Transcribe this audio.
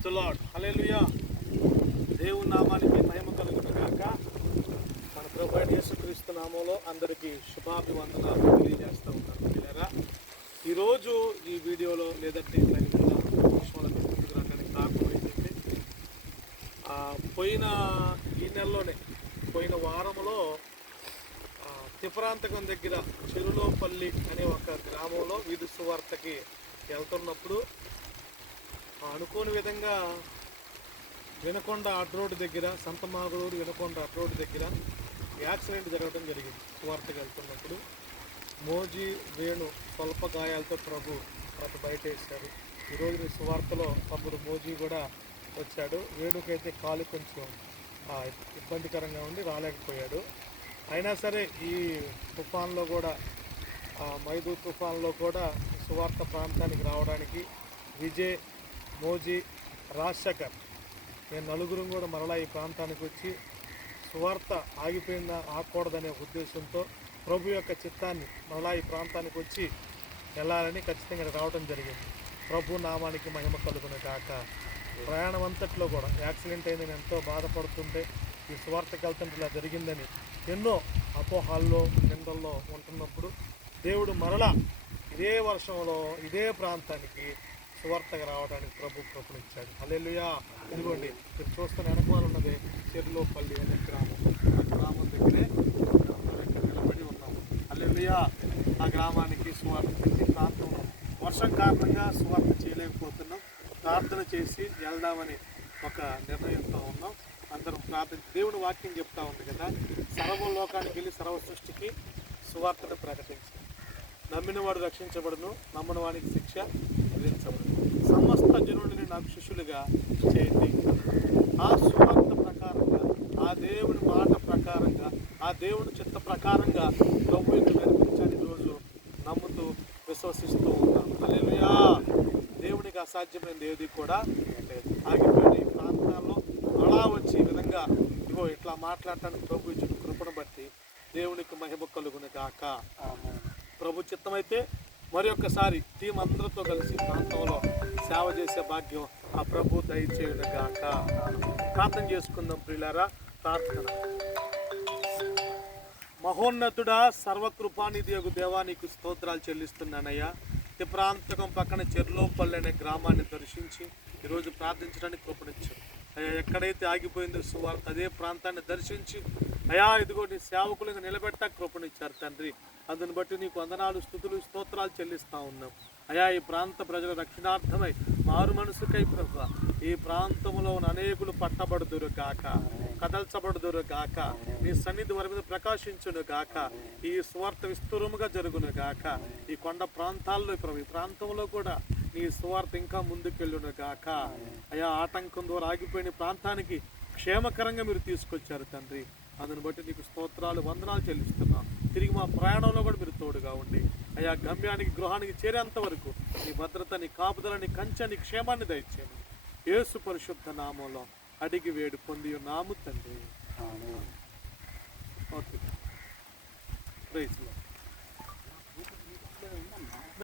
The lord hallelujah దేవుని నామానికి మహిమ కలుగును కాక మన ప్రభు యేసుక్రీస్తు నామంలో అందరికీ శుభాభివందనాలు తెలియజేస్తూ ఉన్నాను పిల్లరా ఈరోజు ఈ వీడియోలో లేదంటే దాని మీద విషయంలో ముందుకు రావడానికి పోయిన ఈ నెలలోనే పోయిన వారంలో ఆ, తిపరాంతకం దగ్గర చెరులోపల్లి అనే ఒక గ్రామంలో వీధి సువార్తకి వెళ్తున్నప్పుడు అనుకోని విధంగా వినకొండ అడ్ రోడ్ దగ్గర సంతమాగుడూరు వినకొండ అడ్ రోడ్ దగ్గర యాక్సిడెంట్ జరగడం జరిగింది. సువార్తకి వెళ్తున్నప్పుడు మోజీ వేణు స్వల్ప గాయాలతో ప్రభు అటు బయట వేశారు ఈరోజు సువార్తలో తమ్ముడు మోజీ కూడా వచ్చాడు. వేణుకైతే కాలు కొంచెం ఇబ్బందికరంగా ఉండి రాలేకపోయాడు. అయినా సరే ఈ తుఫాన్లో కూడా మైదు తుఫాన్లో కూడా సువార్త ప్రాంతానికి రావడానికి విజయ్ మోజీ రాజశేఖర్ నేను నలుగురం కూడా మరలా ఈ ప్రాంతానికి వచ్చి సువార్త ఆగిపోయిందా ఆగకూడదనే ఉద్దేశంతో ప్రభు యొక్క చిత్తాన్ని మరలా ఈ ప్రాంతానికి వచ్చి వెళ్ళాలని ఖచ్చితంగా రావడం జరిగింది. ప్రభు నామానికి మహిమ కలుగును కాక ప్రయాణం అంతట్లో కూడా యాక్సిడెంట్ అయిందని ఎంతో బాధపడుతుంటే ఈ సువార్తకి వెళ్తుంటే ఇలా జరిగిందని ఎన్నో అపోహాల్లో నిందల్లో ఉంటున్నప్పుడు దేవుడు మరలా ఇదే వర్షంలో ఇదే ప్రాంతానికి సువార్తగా రావడానికి ప్రభు కృపనిచ్చాడు. హల్లెలూయా. ఇదిగోండి మీరు చూస్తున్న వెనకమాల ఉన్నది చెరులోపల్లి అనే గ్రామం. ఆ గ్రామం దగ్గరే నిలబడి ఉన్నాము అల్లెలుయా ఆ గ్రామానికి సువార్త ఈ ప్రాంతంలో వర్షం కారణంగా సువార్త చేయలేకపోతున్నాం. ప్రార్థన చేసి వెళ్దామని ఒక నిర్ణయంతో ఉన్నాం. అందరం ప్రార్థన దేవుడు వాక్యం చెప్తా ఉంది కదా సర్వ లోకానికి వెళ్ళి సర్వ సృష్టికి సువార్తను ప్రకటించి. నమ్మినవాడు రక్షించబడును నమ్మనవానికి శిక్ష విధించబడును. సమస్త జనుడిని నాకు శిష్యులుగా చేయండి. ఆ సువార్త ప్రకారంగా ఆ దేవుని మాట ప్రకారంగా ఆ దేవుని చిత్త ప్రకారంగా ప్రభువుని నడిపించని రోజు నమ్ముతూ విశ్వసిస్తూ అసాధ్యమైనది ఏది కూడా లేదు ఆగిపోయిన ఈ ప్రాంతాల్లో అలా వచ్చి ఈ విధంగా ఇగో ఇట్లా మాట్లాడటానికి ప్రభు ఇచ్చిన కృపను బట్టి దేవునికి మహిమ కలుగును గాక. ప్రభు చిత్తమైతే మరి ఒక్కసారి టీం అందరితో కలిసి ప్రాంతంలో సేవ చేసే భాగ్యం ఆ ప్రభు దయచేయును గాక. ప్రార్థన చేసుకుందాం ప్రియులారా ప్రార్థన. మహోన్నతుడా సర్వకృపానిధి యొక్క దేవానికి స్తోత్రాలు చెల్లిస్తున్నానయ్యా. ఈ ప్రాంతకం పక్కన చెర్లోపల్లి అనే గ్రామాన్ని దర్శించి ఈరోజు ప్రార్థించడానికి కృపణించు అయ్యా ఎక్కడైతే ఆగిపోయిందో సువార్త అదే ప్రాంతాన్ని దర్శించి అయా ఇదిగో నీ సేవకులను నిలబెట్టా కృపణిచ్చారు తండ్రి. అందుని బట్టి నీకు వందనాలు స్థుతులు స్తోత్రాలు చెల్లిస్తూ ఉన్నాం. అయా ఈ ప్రాంత ప్రజల రక్షణార్థమై మారు మనసుకై ప్రభు ఈ ప్రాంతంలో ఉన్న అనేకులు పట్టబడుదురు కాక కదల్చబడుదురు గాక నీ సన్నిధి వారి మీద ప్రకాశించును గాక ఈ స్వార్థ విస్తూరముగా జరుగును గాక ఈ కొండ ప్రాంతాల్లో ప్రభు ఈ ప్రాంతంలో కూడా నీ స్వార్థ ఇంకా ముందుకెళ్ళును గాక అయా ఆటంకం ద్వారా ఆగిపోయిన ప్రాంతానికి క్షేమకరంగా మీరు తీసుకొచ్చారు తండ్రి. అందుని బట్టి నీకు స్తోత్రాలు వందనాలు చెల్లిస్తున్నాం. తిరిగి మా ప్రయాణంలో కూడా మీరు తోడుగా ఉండి అయా గమ్యానికి గృహానికి చేరేంత వరకు నీ భద్రత నీ కాపుదల నీ కంచె నీ క్షేమాన్ని దయచేయండి. యేసు పరిశుద్ధ నామంలో అడిగి వేడు పొంది నాము తండ్రి. ఓకే.